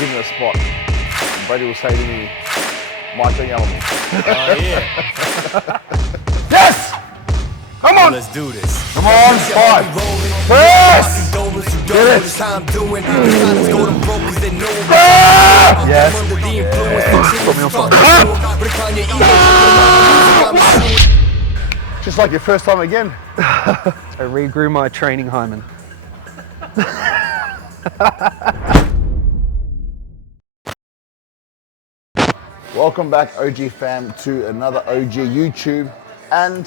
given a spot, Brady will say to me, Mike, don't yell at me. Oh, yeah. Yes! Come on! Let's do this. Come on, 5. Press! Get it! Yes. Put me on fire. Just like your first time again. I regrew my training hymen. Welcome back, OG fam, to another OG YouTube. And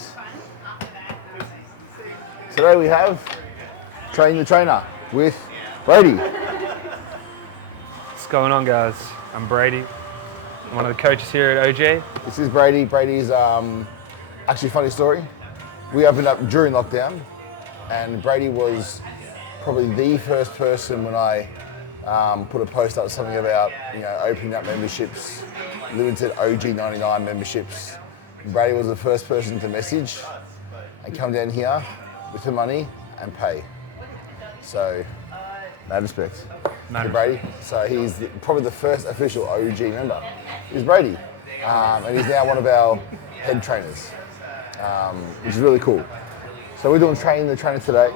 today we have Train the Trainer with Brady. What's going on, guys? I'm Brady. I'm one of the coaches here at OG. This is Brady. Brady's actually funny story. We opened up during lockdown, and Brady was probably the first person when I put a post up something about opening up memberships, limited OG 99 memberships. Brady was the first person to message and come down here with the money and pay. So, no respect to Brady. So he's probably the first official OG member. He's Brady, and he's now one of our head trainers, which is really cool. So we're doing Train the Trainer today.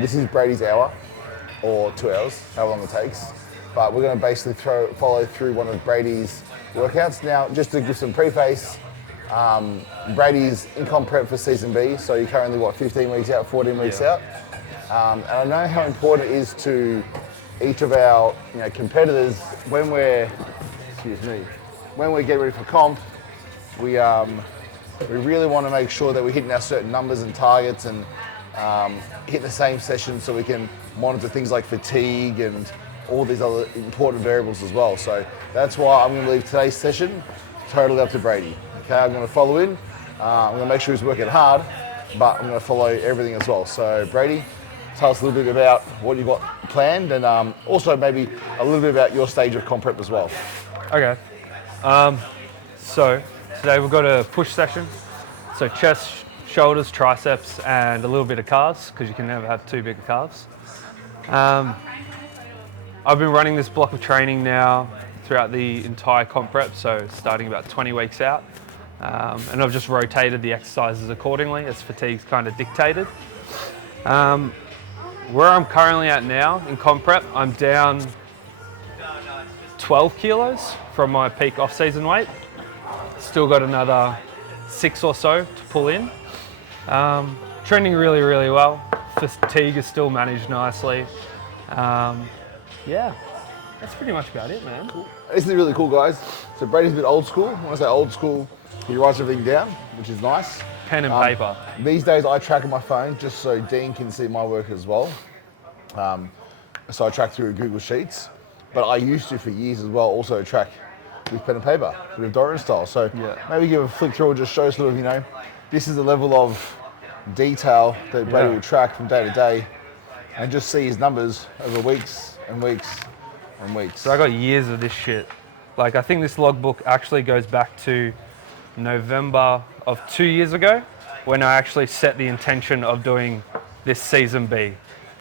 This is Brady's hour, or 2 hours, however long it takes. But we're going to basically follow through one of Brady's workouts. Now, just to give some preface, Brady's in comp prep for season B, so you're currently, 15 weeks out, 14 weeks out. And I know how important it is to each of our competitors when we're getting ready for comp. We really want to make sure that we're hitting our certain numbers and targets and hit the same session so we can monitor things like fatigue and all these other important variables as well. So that's why I'm going to leave today's session totally up to Brady. Okay, I'm going to follow in. I'm going to make sure he's working hard, but I'm going to follow everything as well. So Brady, tell us a little bit about what you've got planned, and also maybe a little bit about your stage of comp prep as well. Okay. So today we've got a push session. So chest, shoulders, triceps, and a little bit of calves, because you can never have too big of calves. I've been running this block of training now throughout the entire comp prep, so starting about 20 weeks out. And I've just rotated the exercises accordingly as fatigue's kind of dictated. Where I'm currently at now in comp prep, I'm down 12 kilos from my peak off-season weight. Still got another 6 or so to pull in. Trending really, really well. Fatigue is still managed nicely. Yeah, that's pretty much about it, man. Cool. This is really cool, guys. So Brady's a bit old school. When I say old school, he writes everything down, which is nice. Pen and paper. These days I track on my phone just so Dean can see my work as well. So I track through Google Sheets, but I used to for years as well also track with pen and paper, with Dorian style. So maybe give a flick through and just show sort of, this is the level of detail that Brady will track from day to day and just see his numbers over weeks and weeks and weeks. So I got years of this shit. Like, I think this logbook actually goes back to November of 2 years ago when I actually set the intention of doing this season B.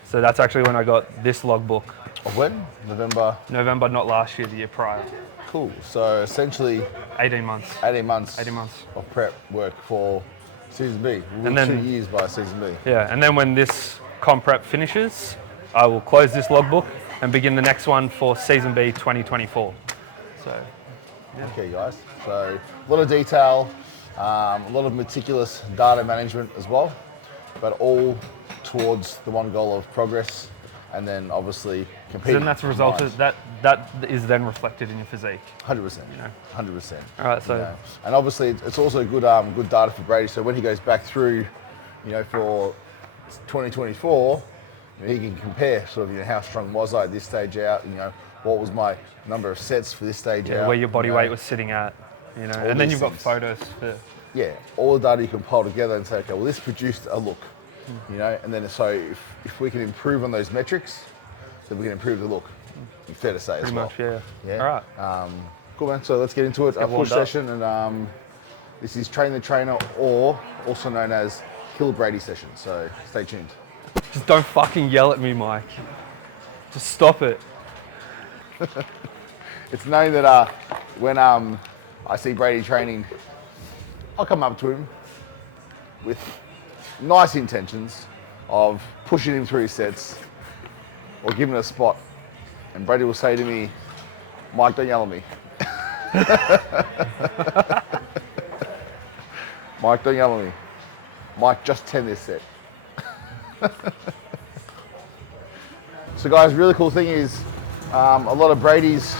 So that's actually when I got this logbook. Of when? November? November, not last year, the year prior. Cool. So essentially 18 months. 18 months. 18 months. Of prep work for season B. And then 2 years by season B. Yeah, and then when this comp prep finishes, I will close this logbook and begin the next one for season B 2024. So, yeah. Okay, guys. So a lot of detail, a lot of meticulous data management as well, but all towards the one goal of progress, and then obviously competing. Then that's a result of that is then reflected in your physique. 100%. 100%. All right, so and obviously it's also good good data for Brady. So when he goes back through, for 2024, he can compare sort of how strong was I at this stage out. What was my number of sets for this stage out. Where your body weight was sitting at. And then you've got photos for. Yeah, all the data you can pull together and say, okay, well, this produced a look, and then so if we can improve on those metrics, then we can improve the look. Fair to say as well. Pretty much, yeah. All right. Cool, man. So let's get into it. A push session, and this is Train the Trainer, or also known as Kill Brady session. So stay tuned. Just don't fucking yell at me, Mike. Just stop it. It's known that when I see Brady training, I'll come up to him with nice intentions of pushing him through his sets or giving a spot. And Brady will say to me, Mike, don't yell at me. Mike, don't yell at me. Mike, just 10 this set. So guys, really cool thing is a lot of Brady's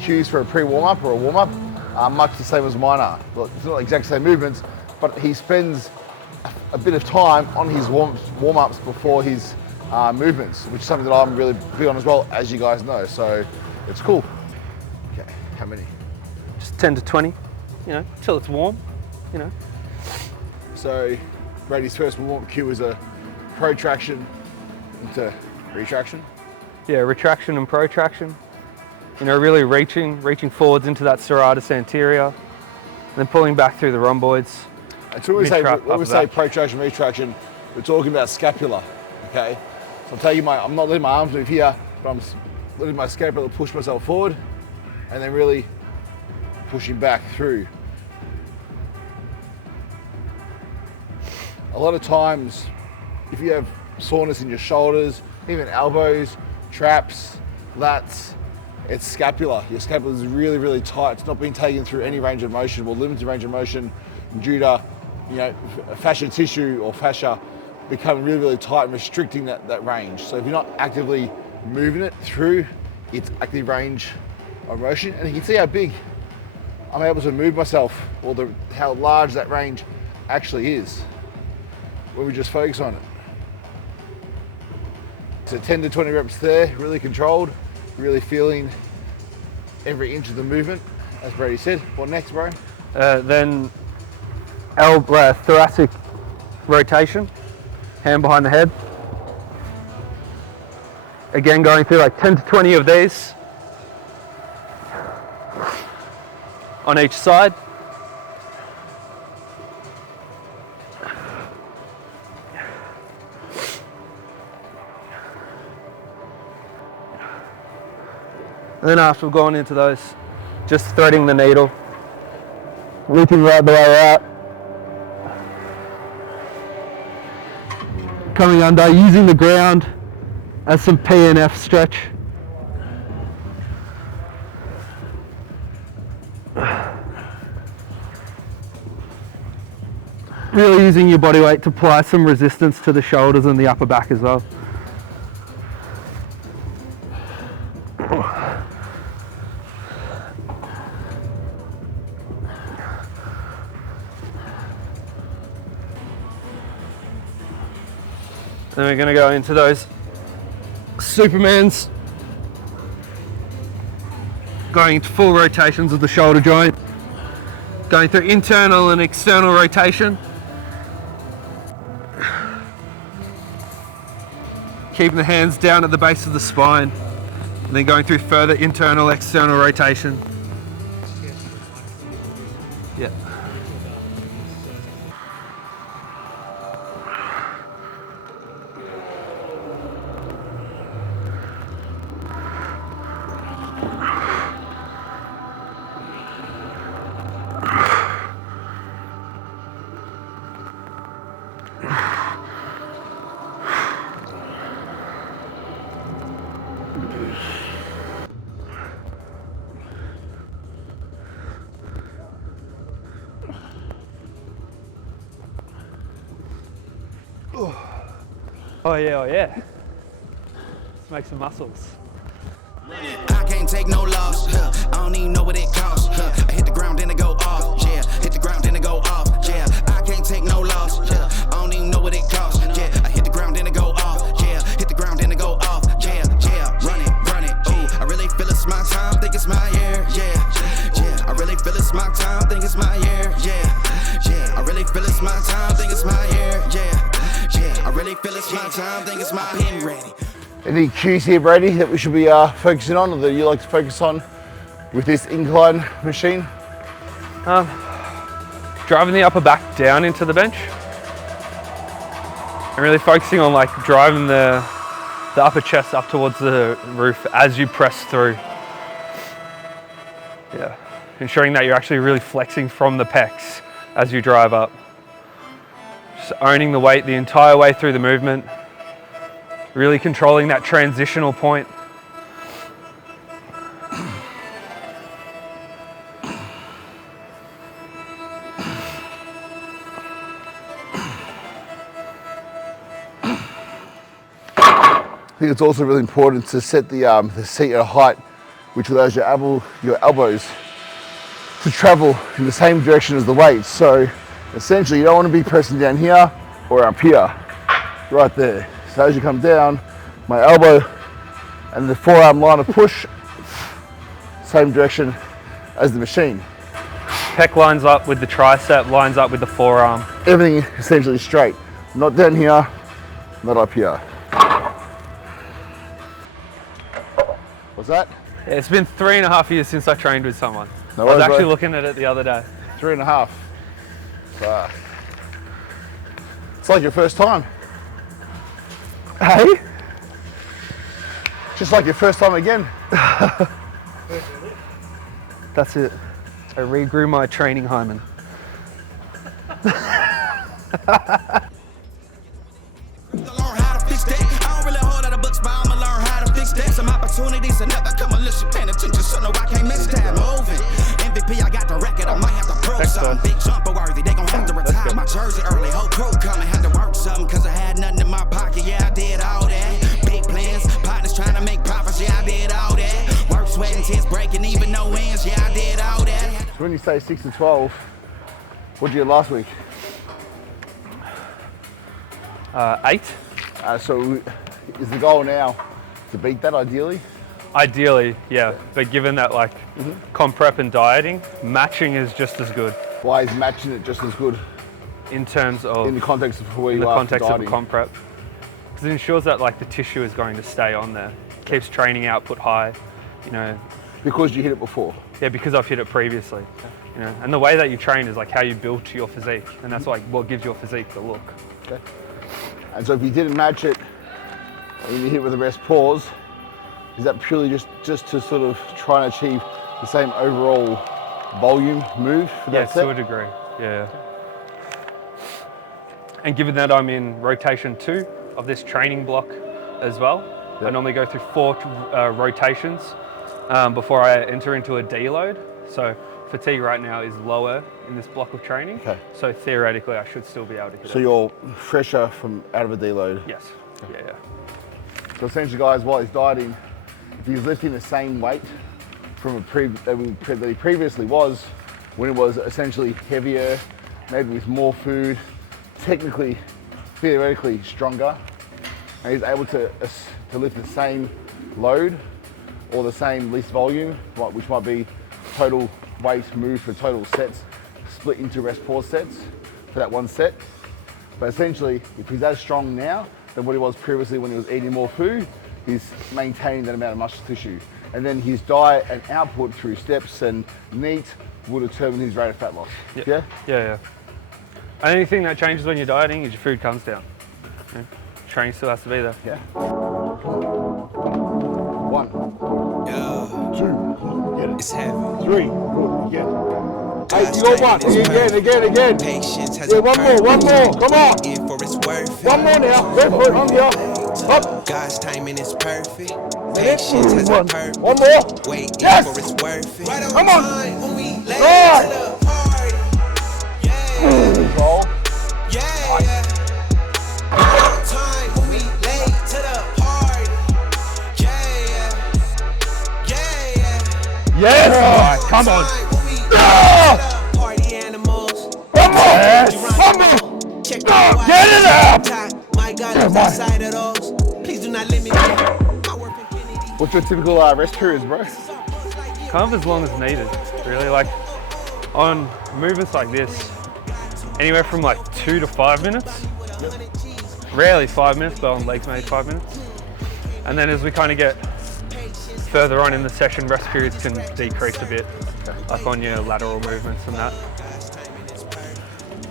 cues for a pre-warm-up or a warm-up are much the same as mine are. Well, it's not exact same movements, but he spends a bit of time on his warm-ups before his movements, which is something that I'm really big on as well, as you guys know. So it's cool. Okay, how many? Just 10 to 20, you know, till it's warm, you know. So Brady's first warm-up cue is a protraction into retraction. Yeah, retraction and protraction. You know, really reaching forwards into that serratus anterior, and then pulling back through the rhomboids. And so when we say protraction, retraction, we're talking about scapula, okay? So I'm not letting my arms move here, but I'm letting my scapula push myself forward, and then really pushing back through. A lot of times, if you have soreness in your shoulders, even elbows, traps, lats, it's scapula. Your scapula is really, really tight. It's not being taken through any range of motion or limited range of motion due to, you know, fascia tissue or fascia becoming really, really tight and restricting that range. So if you're not actively moving it through its active range of motion, and you can see how big I'm able to move myself, or how large that range actually is when we just focus on it. So 10 to 20 reps there, really controlled, really feeling every inch of the movement, as Brady said. What next, bro? Then thoracic rotation, hand behind the head. Again, going through like 10 to 20 of these on each side. And then after we've gone into those, just threading the needle, reaching right the way out, coming under, using the ground as some P and F stretch. Really using your body weight to apply some resistance to the shoulders and the upper back as well. Then we're going to go into those Supermans, going into full rotations of the shoulder joint, going through internal and external rotation, keeping the hands down at the base of the spine, and then going through further internal, external rotation. Yeah. Oh yeah, oh yeah. Let's make some muscles. I can't take no loss. I don't even know what it costs. I hit the ground, then it go off. Yeah, hit the ground, then it go off. Yeah, I can't take no loss. I don't even know what it costs. Yeah, I hit the ground, then it go off. Yeah, hit the ground, then it go off. Yeah, run it. Ooh, I really feel it's my time. Think it's my year. Yeah. I really feel it's my time. Think it's my year. Yeah. I really feel it's my time. Think it's my year. Yeah. I really feel it's my time. Think it's my pen ready. Any cues here, Brady, that we should be focusing on, or that you like to focus on with this incline machine? Driving the upper back down into the bench. And really focusing on like driving the upper chest up towards the roof as you press through. Yeah, ensuring that you're actually really flexing from the pecs as you drive up. Just owning the weight the entire way through the movement. Really controlling that transitional point. I think it's also really important to set the seat at a height which allows your elbows to travel in the same direction as the weight. So essentially you don't want to be pressing down here or up here, right there. So as you come down, my elbow and the forearm line of push, same direction as the machine. Pec lines up with the tricep, lines up with the forearm. Everything essentially straight, not down here, not up here. What's that? Yeah, it's been 3.5 years since I trained with someone. No I was worries, actually bro. looking at it the other day. 3.5. It's like your first time. Hey? Just like your first time again. That's it. I regrew my training hymen. Some opportunities and never come unless you're paying attention, so no, I can't miss that moving. MVP, I got the record, I might have to prove something. Big jumper worthy, they gon' have to retire my jersey early. Whole crew coming, had to work something, cause I had nothing in my pocket, yeah, I did all that. Big plans, partners trying to make profits, yeah, I did all that. Work, sweating, tears breaking, even no wins, yeah, I did all that. So when you say 6 to 12, what did you get last week? 8. So is the goal now to beat that ideally? Ideally, yeah. But given that like comp prep and dieting, matching is just as good. Why is matching it just as good In terms of in the context of where in you the are context for of a dieting? comp prep? Because it ensures that like the tissue is going to stay on there. Keeps training output high, you know. Because you hit it before. Yeah, because I've hit it previously. You know, and the way that you train is like how you build to your physique, and that's like what gives your physique the look. Okay. And so if you didn't match it and you hit with a rest pause, is that purely just to sort of try and achieve the same overall volume move for Yeah, that set? to a degree. Yeah. And given that I'm in rotation 2 of this training block as well, Yep. I normally go through 4 rotations before I enter into a deload. So fatigue right now is lower in this block of training. Okay. So theoretically, I should still be able to hit So it. you're fresher from out of a deload. Yes. Yeah. So essentially, guys, while he's dieting, if he's lifting the same weight from that he previously was, when it was essentially heavier, maybe with more food, technically, theoretically stronger, and he's able to lift the same load or the same least volume, which might be total weight moved for total sets, split into rest pause sets for that one set. But essentially, if he's as strong now than what he was previously when he was eating more food, he's maintaining that amount of muscle tissue. And then his diet and output through steps and NEAT will determine his rate of fat loss. Yeah? Yeah. And anything that changes when you're dieting is your food comes down. Yeah. Training still has to be there. Yeah. 1, 2, get it. It's heavy. 3, good, get it. Hey, God's you got one. timing is Again. Patience has Yeah, a one more, purpose. come on. Waiting for its worth. One more now. Go for it, on here. Up. God's timing is perfect. Minute. Patience has a purpose. One more. Waiting Yes. for its worth. Come on. Right. Control. Yes! Alright, come on. Party animals. One more. Check Get it up. My God is outside of those. Please do not limit me. My work infinity. What's your typical rest periods, bro? Kind of as long as needed, really. Like on movements like this, anywhere from like 2 to 5 minutes. Rarely 5 minutes, but on legs maybe 5 minutes. And then as we kind of get further on in the session, rest periods can decrease a bit, like on your lateral movements and that.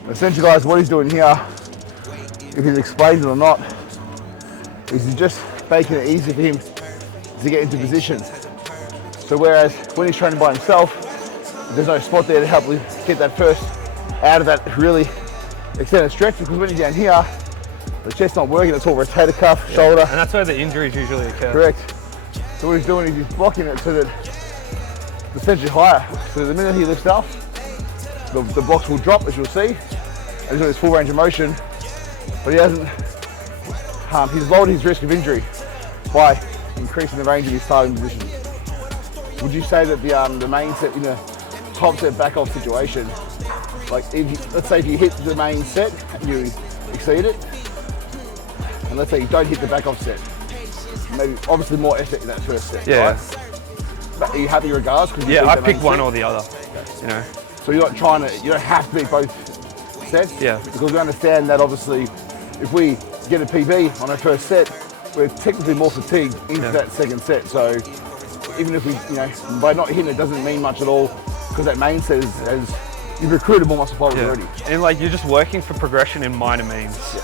Essentially, guys, what he's doing here, if he's explained it or not, is he's just making it easy for him to get into position. So whereas when he's training by himself, there's no spot there to help you get that first out of that really extended stretch, because when you're down here, the chest's not working, it's all rotator cuff, shoulder. And that's where the injuries usually occur. Correct. So what he's doing is he's blocking it so that it's essentially higher. So the minute he lifts up, the blocks will drop, as you'll see, and he's got his full range of motion, but he hasn't, he's lowered his risk of injury by increasing the range of his starting position. Would you say that the main set in a top set back off situation, like let's say if you hit the main set and you exceed it, and let's say you don't hit the back off set, maybe obviously more effort in that first set, yeah. right? But are you happy regardless? Yeah, I pick one or the other, you know. So you're not trying to, you don't have to pick both sets? Yeah. Because we understand that obviously if we get a PB on our first set, we're technically more fatigued into that second set. So even if we, you know, by not hitting it doesn't mean much at all, because that main set is you've recruited more muscle fibers already. And like you're just working for progression in minor means. Yeah.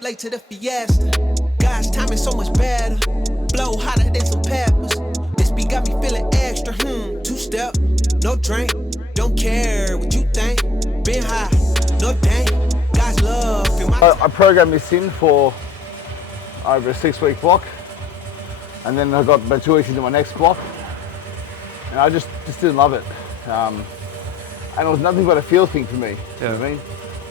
Late to the fiesta. God's timing so much better. Blow hotter than some peppers. This beat got me feeling extra. Two-step, no drink. Don't care what you think. Been high, no dang. God's love in my I programmed this in for over a 6-week block, and then I got about 2 weeks into my next block, and I just didn't love it. And it was nothing but a feel thing for me. You know what I mean?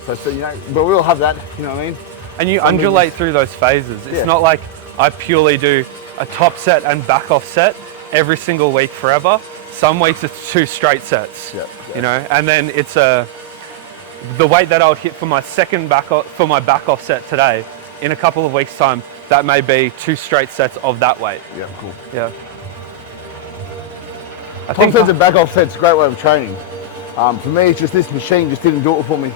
So you know, but we all have that. You know what I mean? And you undulate through those phases. It's not like I purely do a top set and back off set every single week forever. Some weeks it's 2 straight sets, you know, and then it's the weight that I would hit for my back off set today, in a couple of weeks time, that may be 2 straight sets of that weight. Yeah, cool. Yeah. I think sets and back off sets a great way of training. For me, it's just this machine just didn't do it for me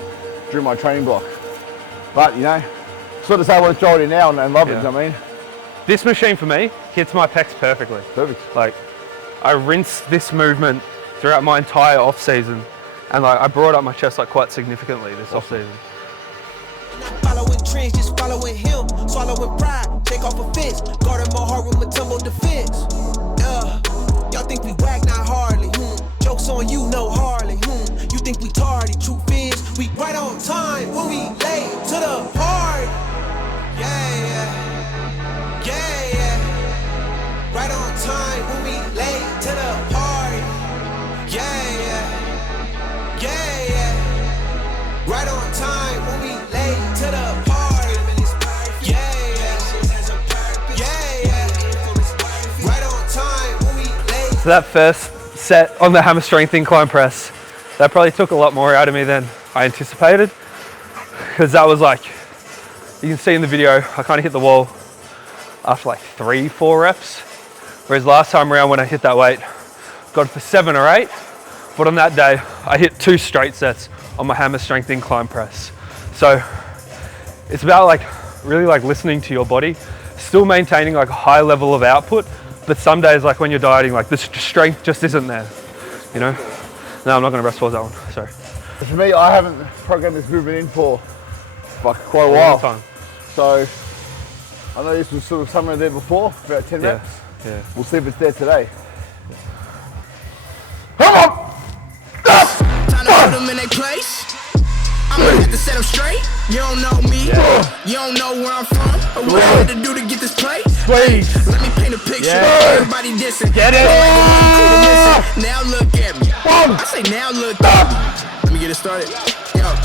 during my training block. But you know, sort of say I want to throw it in now and love it, you know what I mean? This machine for me hits my pecs perfectly. Perfect. Like, I rinse this movement throughout my entire off season, and like I brought up my chest like quite significantly this off season. Following trends, just following him. Swallowing pride, take off a fence. Guarding my heart with my tumble defense. Y'all think we whack, not hardly. Jokes on you, no hardly. You think we tardy, truth is, we right on time when we late to the party. Yeah. Right on time when we late to the party. Yeah. Right on time when we late to the party. Yeah. Right on time when we late. So that first set on the hammer strength incline press, that probably took a lot more out of me than I anticipated, because that was like, you can see in the video, I kind of hit the wall after like 3-4 reps, whereas last time around when I hit that weight, got it for 7 or 8, but on that day, I hit 2 straight sets on my hammer strength incline press. So it's about like really like listening to your body, still maintaining like a high level of output, but some days like when you're dieting, like the strength just isn't there, you know? No, I'm not gonna rest pause that one, sorry. For me, I haven't programmed this movement in for like quite a while. Time. So I know this was sort of somewhere there before, about 10 reps. Yeah. We'll see if it's there today. Time to put them in their place. I'm gonna have to set them straight. You don't know me. You don't know where I'm from or what I had to do to get this plate. Please. Let me paint a picture. Everybody dissing. Get it. Now look at me. I say now look at me. Let me get it started. Yo.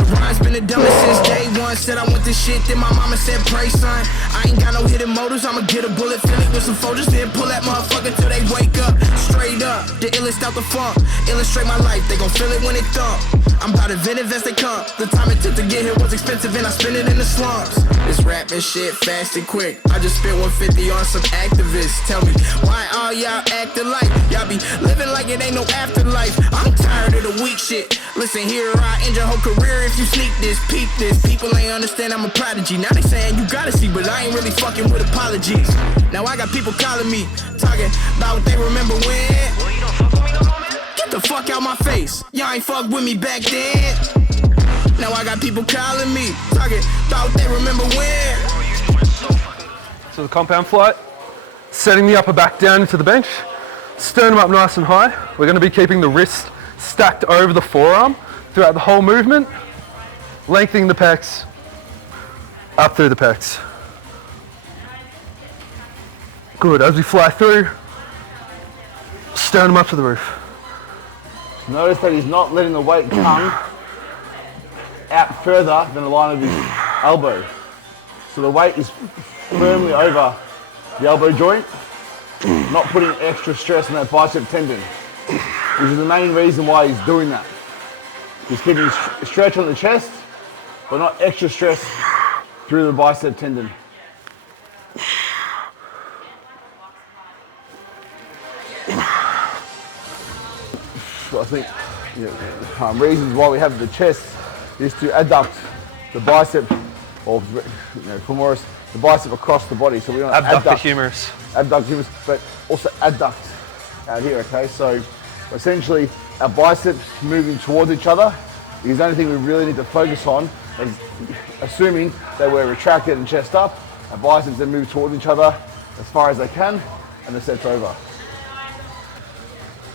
The rhyme's been the dumbest since day one. Said I want this shit, then my mama said pray, son. I ain't got no hidden motives, I'ma get a bullet, fill it with some Folgers, then pull that motherfucker till they wake up. Straight up, the illest out the funk. Illustrate my life, they gon' feel it when it thump. I'm about to invent as they come. The time it took to get here was expensive and I spent it in the slums. This rapping shit fast and quick. I just spent 150 on some activists. Tell me, why all y'all acting like y'all be living like it ain't no afterlife? I'm tired of the weak shit. Listen here, I end your whole career if you sneak this, peep this. People ain't they understand I'm a prodigy. Now they saying you gotta see, but I ain't really fucking with apologies. Now I got people calling me, talking about what they remember when. Well, you don't fuck with me no more, man? Get the fuck out my face. Y'all ain't fuck with me back then. Now I got people calling me, talking about what they remember when. So the compound flight, setting the upper back down into the bench, sternum up nice and high. We're going to be keeping the wrist stacked over the forearm throughout the whole movement, lengthening the pecs, up through the pecs. Good, as we fly through, sternum up to the roof. Notice that he's not letting the weight come out further than the line of his elbow. So the weight is firmly over the elbow joint, not putting extra stress on that bicep tendon, which is the main reason why he's doing that. He's keeping stretch on the chest, but not extra stress through the bicep tendon. So I think reasons why we have the chest is to adduct the bicep, or femoris, the bicep across the body. So we don't abduct the humerus. Abduct humerus, but also adduct out here, okay? So essentially our biceps moving towards each other is the only thing we really need to focus on, is assuming that we're retracted and chest up, our biceps then move towards each other as far as they can, and the set's over.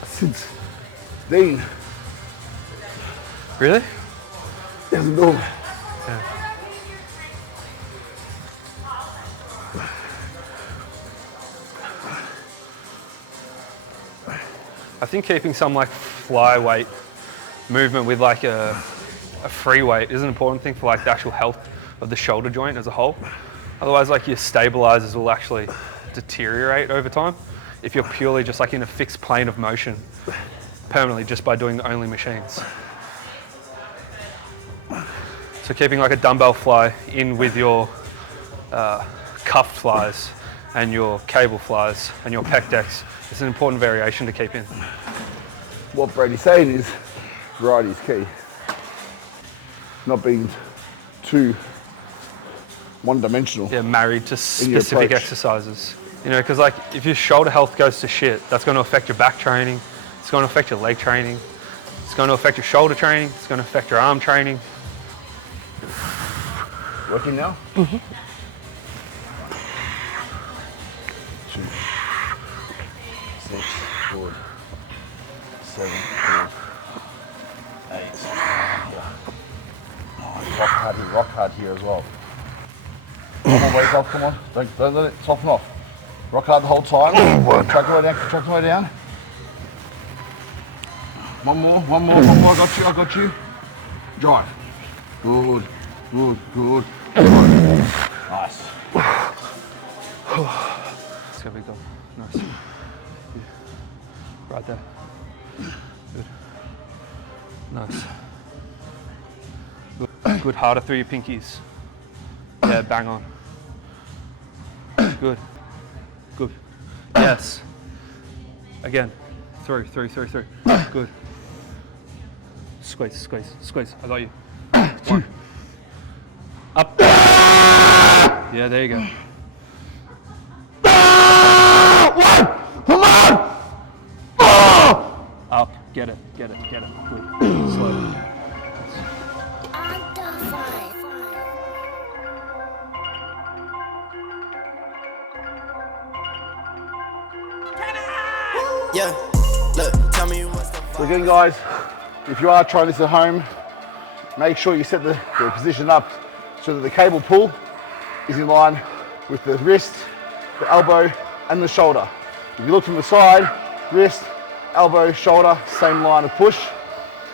Since Dean Really? doesn't do it. I think keeping some like fly weight movement with like a free weight is an important thing for like the actual health of the shoulder joint as a whole. Otherwise, like your stabilizers will actually deteriorate over time if you're purely just like in a fixed plane of motion permanently just by doing only machines. So keeping like a dumbbell fly in with your cuff flies and your cable flies and your pec decks is an important variation to keep in. What Brady's saying is variety is key. Not being too one-dimensional. Yeah, married to specific exercises. You know, because like if your shoulder health goes to shit, that's going to affect your back training, it's going to affect your leg training, it's going to affect your shoulder training, it's going to affect your arm training. Working now? Mm-hmm. 2, 6, 4, 7, 8. Rock hard here as well. Come on, weight off, come on. Don't let it soften off. Rock hard the whole time. Track the way down. One more. I got you. Drive. Good. Nice. Let's go, big dog. Nice. Right there. Good. Nice. Good. Harder through your pinkies. Yeah, bang on. Good. Yes. Again. Through. Good. Squeeze. I got you. 1. Up. Yeah, there you go. 1. Come on. Up. Get it. Good. Slowly. Yeah, look, tell me what's the So again, guys, if you are trying this at home, make sure you set the position up so that the cable pull is in line with the wrist, the elbow, and the shoulder. If you look from the side, wrist, elbow, shoulder, same line of push.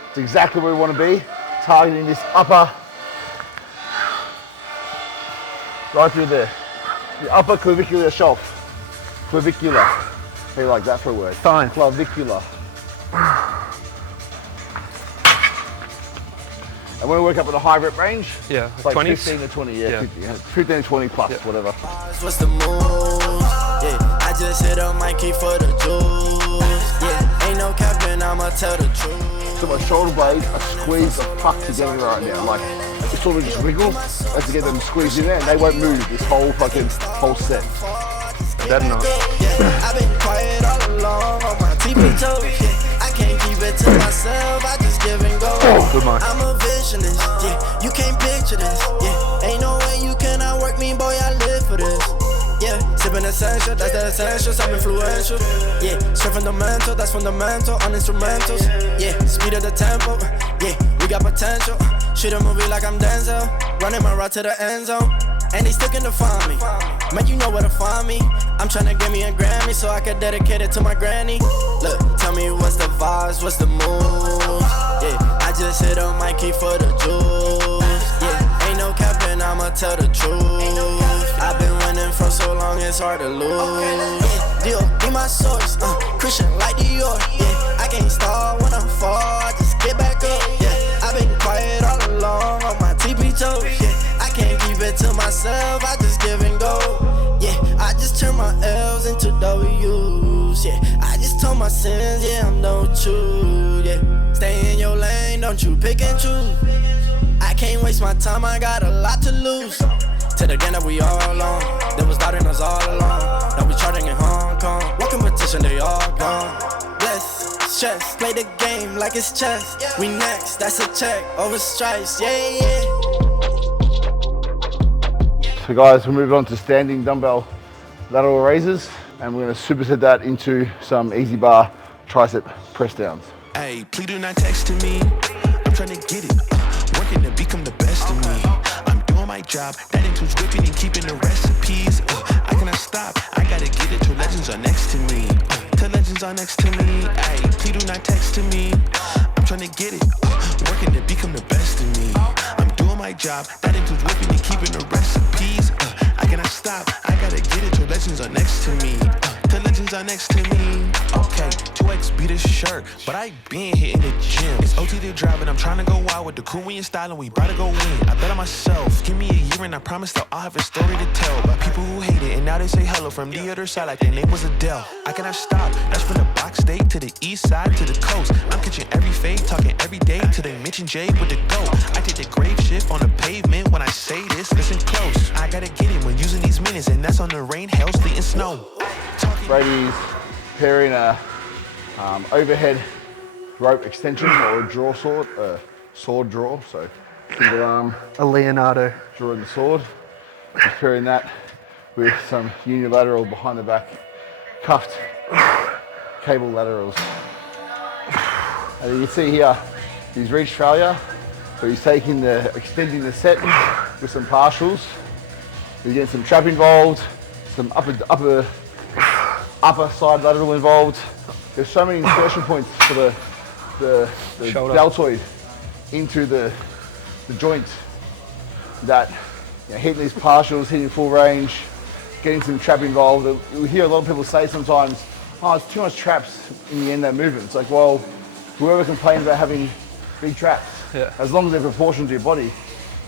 It's exactly where we want to be, targeting this upper, right through there, the upper clavicular shaft. Clavicular. How do you like that for a word? Fine. Clavicular. And when we work up at a high rep range, Yeah, it's like 20s? 15 to 20, yeah, Yeah. 15 to 20 plus, whatever. What's the move? Yeah, I just hit up Mikey for the juice. Yeah, ain't no capping, I'ma tell the truth. So my shoulder blades are squeezed the fuck together right now. Like, if sort of just wiggle as to get them squeezed in there, and they won't move this whole set. Dead enough. I've been quiet all along on my TV toes. I can't keep it to myself, I just give and go. Good mic. I'm a visionist, yeah, you can't picture this, yeah. Ain't no way you can outwork me, boy, I live for this. Yeah, sipping essential, that's the essentials, I'm influential. Yeah, straight fundamental, that's fundamental, on instrumentals. Yeah, speed of the tempo, yeah, we got potential. Shoot a movie like I'm Denzel, running my route to the end zone. And they still can define me. Man, you know where to find me. I'm tryna get me a Grammy so I can dedicate it to my granny. Look, tell me what's the vibes, what's the mood? Yeah, I just hit on my key for the juice. Yeah, ain't no capping, I'ma tell the truth. I've been winning for so long, it's hard to lose. Deal, be my source, Christian like Dior. Yeah, I can't start when I'm far, just get back up. Yeah, I've been quiet all along on my TP toes. Yeah, I can't keep it to myself, I just give and go. Yeah, I just turn my L's into W's. Yeah, I just told my sins, yeah, I'm done with you. Yeah, stay in your lane, don't you pick and choose. I can't waste my time, I got a lot to lose. To the game that we all on, they was doubting us all along. Now we charting in Hong Kong, what competition they all gone. Bless, stress, play the game like it's chess. We next, that's a check, over stripes, yeah. So guys, we're moving on to standing dumbbell lateral raises, and we're going to superset that into some easy bar tricep press downs. Hey, please do not text to me. I'm trying to get it. Working to become the best of me. I'm doing my job. That includes whipping and keeping the recipes. I cannot stop. I gotta get it till legends are next to me. Till legends are next to me. Hey, please do not text to me. I'm trying to get it. Working to become the best of me. I'm doing my job. That includes whipping and keeping the recipes. I cannot stop. I gotta get it till legends are next to me. Till legends are next to me. Okay, 2X beat a shirt, but I been hitting the gym. It's OT the drive and I'm trying to go wild with the Korean style and we bout to go win. I bet on myself, give me a year and I promise that I'll have a story to tell about people who hate it and now they say hello from the other side like their name was Adele. I cannot stop, that's from the box state to the east side to the coast. I'm catching every fade, talking every day till they mention Jay with the go. I take the grave shift on the pavement when I say this, listen close. I gotta get it when using these minutes and that's on the rain, hail, sleet and snow. Brady's pairing a overhead rope extension or a draw sword, sword draw, so single arm. A Leonardo. Drawing the sword. Just pairing that with some unilateral behind the back cuffed cable laterals. And you can see here, he's reached failure, so he's extending the set with some partials. We're getting some trap involved, some upper side lateral involved. There's so many insertion points for the deltoid into the joint that hitting these partials, hitting full range, getting some trap involved. You hear a lot of people say sometimes, oh, it's too much traps in the end that movement. It's like, well, whoever complains about having big traps, as long as they're proportional to your body, you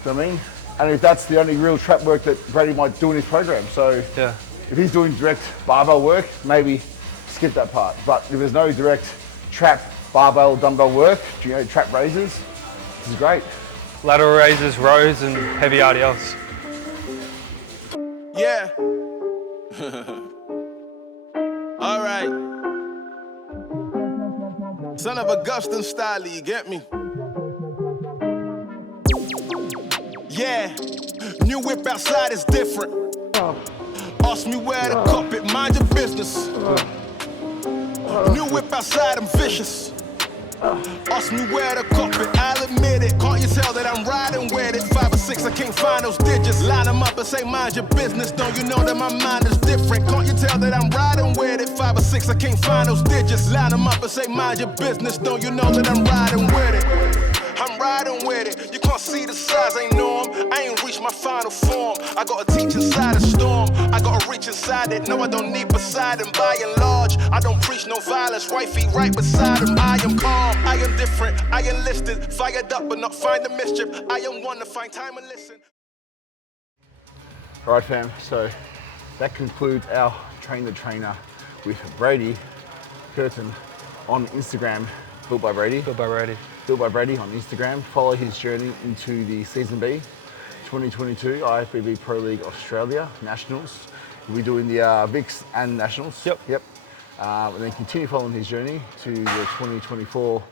know what I mean? And if that's the only real trap work that Brady might do in his program. So if he's doing direct barbell work, maybe skip that part. But if there's no direct trap, barbell, dumbbell work, trap raises, this is great. Lateral raises, rows, and heavy RDLs. Yeah. All right. Son of Augustine style, you get me? Yeah. New whip outside is different. Ask me where to cup it, mind your business. New whip outside, I'm vicious. Ask me where to cup it, I'll admit it. Can't you tell that I'm riding with it? 5 or 6, I can't find those digits. Line them up and say mind your business. Don't you know that my mind is different? Can't you tell that I'm riding with it? 5 or 6, I can't find those digits. Line them up and say mind your business. Don't you know that I'm riding with it? I'm riding with it. You can't see the size, ain't norm. I ain't reached my final form. I gotta teach inside a storm. I gotta reach inside it. No, I don't need beside him. By and large, I don't preach no violence. Right feet right beside him. I am calm. I am different. I enlisted. Fired up but not find the mischief. I am one to find time and listen. All right, fam. So that concludes our Train the Trainer with Brady Curtin on Instagram. Built by Brady. Built by Brady. Built by Brady on Instagram. Follow his journey into the Season B 2022 IFBB Pro League Australia Nationals. We'll be doing the VIX and Nationals. Yep. And then continue following his journey to the 2024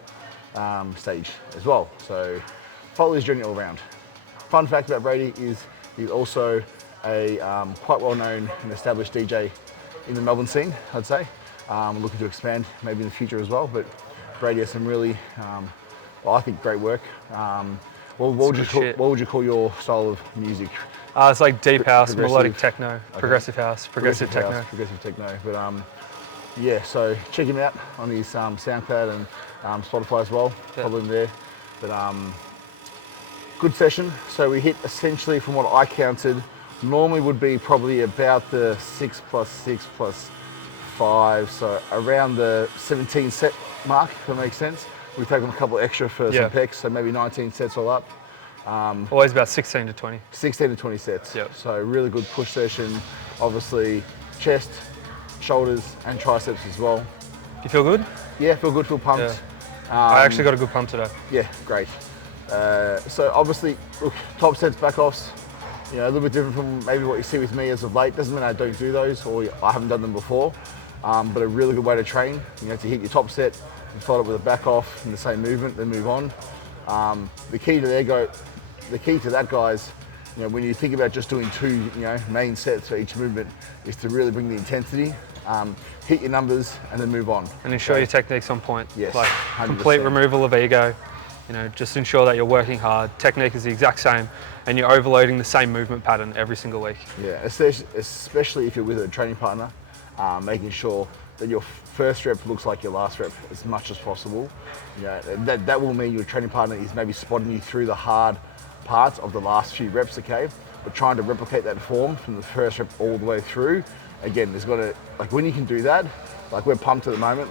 stage as well. So follow his journey all around. Fun fact about Brady is he's also a quite well-known and established DJ in the Melbourne scene, I'd say. Looking to expand maybe in the future as well, but Brady has some really, I think, great work. What would you call your style of music? It's like deep house, melodic techno, progressive house, progressive techno. But yeah, so check him out on his SoundCloud and Spotify as well. Yeah. Follow him there. But good session. So we hit essentially, from what I counted, normally would be probably about the 6 + 6 + 5, so around the 17 set mark, if that makes sense. We've taken a couple extra for some pecs, so maybe 19 sets all up. Always about 16 to 20. 16 to 20 sets. Yep. So really good push session. Obviously chest, shoulders and triceps as well. Do you feel good? Yeah, feel good, feel pumped. Yeah. I actually got a good pump today. Yeah, great. So obviously, look, top sets, back offs, a little bit different from maybe what you see with me as of late. Doesn't mean I don't do those or I haven't done them before, but a really good way to train. To hit your top set, and follow it with a back off in the same movement, then move on. The key to that, guys, when you think about just doing 2, main sets for each movement, is to really bring the intensity, hit your numbers, and then move on. And ensure your technique's on point. Yes, like 100%. Complete removal of ego. Just ensure that you're working hard. Technique is the exact same, and you're overloading the same movement pattern every single week. Yeah, especially if you're with a training partner, making sure that your first rep looks like your last rep as much as possible. That will mean your training partner is maybe spotting you through the hard parts of the last few reps, okay? But trying to replicate that form from the first rep all the way through, again, there's got to, when you can do that, we're pumped at the moment,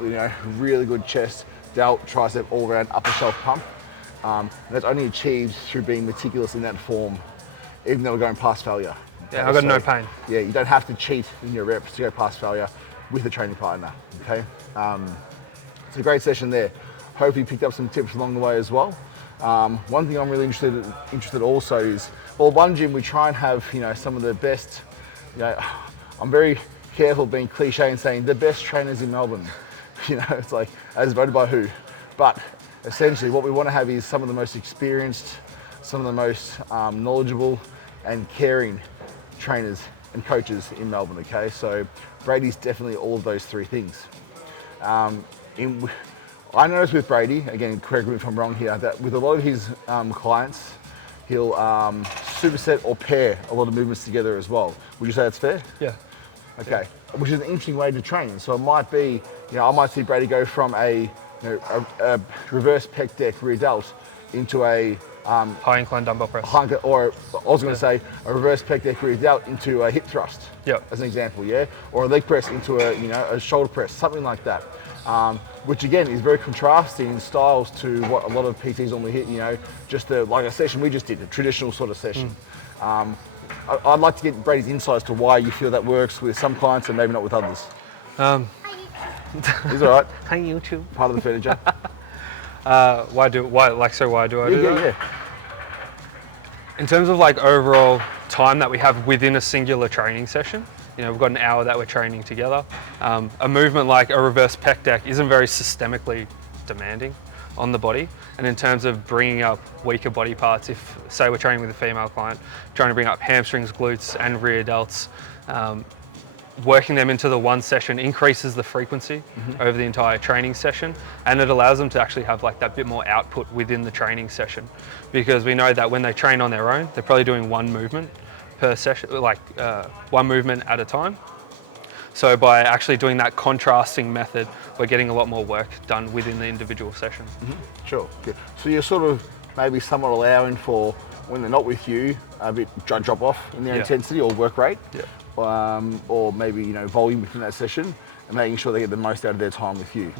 really good chest, delt, tricep, all around upper shelf pump. And that's only achieved through being meticulous in that form, even though we're going past failure. Yeah, I've got no pain. Yeah, you don't have to cheat in your reps to go past failure with a training partner, okay? It's a great session there. Hopefully you picked up some tips along the way as well. One thing I'm really interested also is, OneGym, we try and have, some of the best, I'm very careful being cliche and saying the best trainers in Melbourne. It's like, as voted by who? But essentially what we want to have is some of the most experienced, some of the most knowledgeable and caring trainers and coaches in Melbourne, okay? So Brady's definitely all of those 3 things. I noticed with Brady, again, correct me if I'm wrong here, that with a lot of his clients, he'll superset or pair a lot of movements together as well. Would you say that's fair? Yeah. Okay, which is an interesting way to train. So it might be, I might see Brady go from a reverse pec deck rear delt into a high incline dumbbell press. Or I was going to say a reverse pec deck rear delt into a hip thrust. Yep. As an example, yeah, or a leg press into a shoulder press, something like that. Which again is very contrasting in styles to what a lot of PTs normally hit. Just like a session we just did, a traditional sort of session. I'd like to get Brady's insights to why you feel that works with some clients and maybe not with others. He's all right. Hi YouTube. Part of the furniture. Why do I do that? Yeah. In terms of overall time that we have within a singular training session, we've got an hour that we're training together. A movement like a reverse pec deck isn't very systemically demanding on the body. And in terms of bringing up weaker body parts, if say we're training with a female client, trying to bring up hamstrings, glutes and rear delts, working them into the one session increases the frequency over the entire training session, and it allows them to actually have that bit more output within the training session, because we know that when they train on their own, they're probably doing one movement per session, one movement at a time. So by actually doing that contrasting method, we're getting a lot more work done within the individual session. Sure. Good. So you're sort of maybe somewhat allowing for, when they're not with you, a bit drop off in their intensity or work rate. Yeah. Or maybe volume within that session, and making sure they get the most out of their time with you.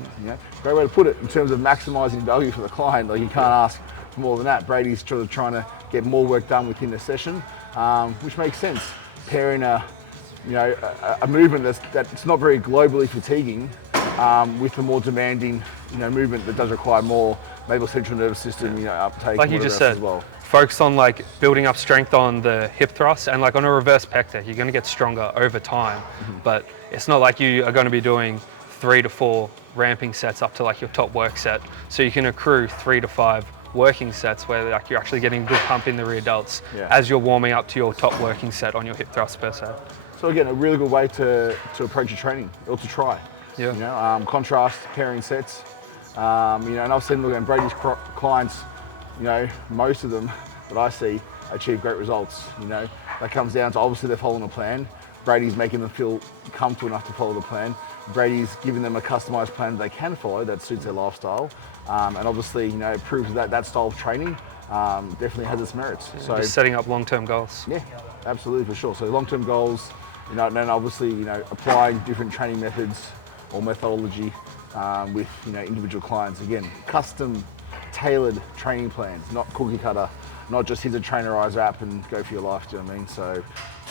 Great way to put it in terms of maximising value for the client. You can't ask for more than that. Brady's sort of trying to get more work done within the session, which makes sense. Pairing a movement that's not very globally fatiguing with a more demanding movement that does require more maybe central nervous system, uptake. Like you just said, as well. focus on like building up strength on the hip thrust, and like on a reverse pec deck, you're going to get stronger over time. But it's not like you are going to be doing 3 to 4 ramping sets up to like your top work set. So you can accrue 3 to 5 working sets where like you're actually getting good pump in the rear delts as you're warming up to your top working set on your hip thrust per se. So again, a really good way to approach your training, or to try. Yeah. Contrast, pairing sets. And I've seen, look, and Brady's clients, most of them that I see achieve great results. That comes down to, obviously they're following a plan. Brady's making them feel comfortable enough to follow the plan. Brady's giving them a customized plan that they can follow that suits their lifestyle. And obviously, it proves that style of training definitely has its merits. So just setting up long-term goals. Yeah, absolutely, for sure. So long-term goals, and then obviously, applying different training methods or methodology with, individual clients. Again, custom tailored training plans, not cookie cutter, not just here's a Trainerize app and go for your life, do you know what I mean? So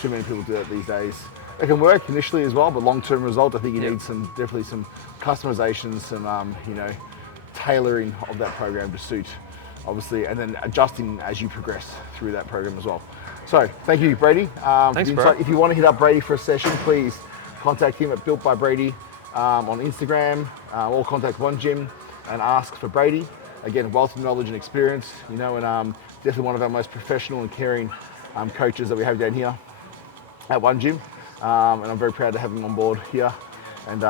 too many people do that these days. It can work initially as well, but long-term result, I think you need definitely some customization, some, tailoring of that program to suit, obviously, and then adjusting as you progress through that program as well. So thank you, Brady. Thanks, bro. If you want to hit up Brady for a session, please contact him at Built by Brady on Instagram, or contact OneGym and ask for Brady. Again, wealth of knowledge and experience, and definitely one of our most professional and caring coaches that we have down here at OneGym. And I'm very proud to have him on board here. And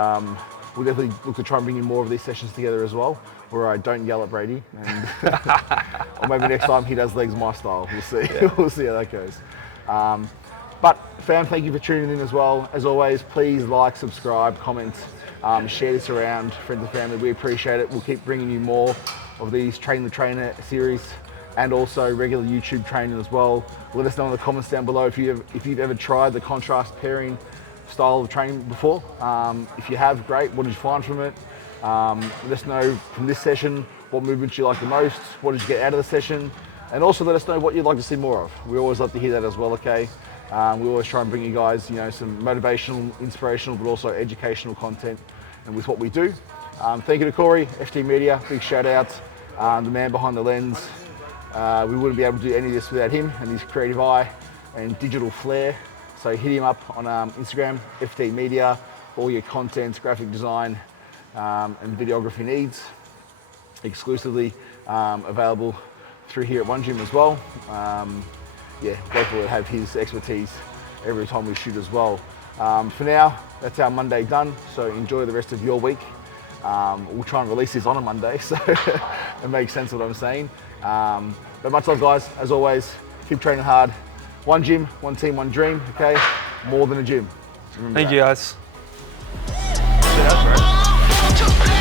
we'll definitely look to try and bring you more of these sessions together as well, where I don't yell at Brady. And or maybe next time he does legs my style. We'll see. We'll see how that goes. But fam, thank you for tuning in as well. As always, please like, subscribe, comment, share this around, friends and family. We appreciate it. We'll keep bringing you more of these Train the Trainer series, and also regular YouTube training as well. Let us know in the comments down below if you've ever tried the contrast pairing style of training before. If you have, great. What did you find from it? Let us know from this session what movements you like the most. What did you get out of the session? And also let us know what you'd like to see more of. We always love to hear that as well, okay? We always try and bring you guys, some motivational, inspirational, but also educational content and with what we do. Thank you to Corey, FT Media, big shout out. The man behind the lens. We wouldn't be able to do any of this without him and his creative eye and digital flair. So hit him up on Instagram, FT Media, for all your content, graphic design, and videography needs. Exclusively available through here at OneGym as well. Grateful to have his expertise every time we shoot as well. For now, that's our Monday done. So enjoy the rest of your week. We'll try and release this on a Monday, so it makes sense what I'm saying. But much love, guys. As always, keep training hard. One gym, one team, one dream, okay? More than a gym. Thank you, guys. Shit, that's right.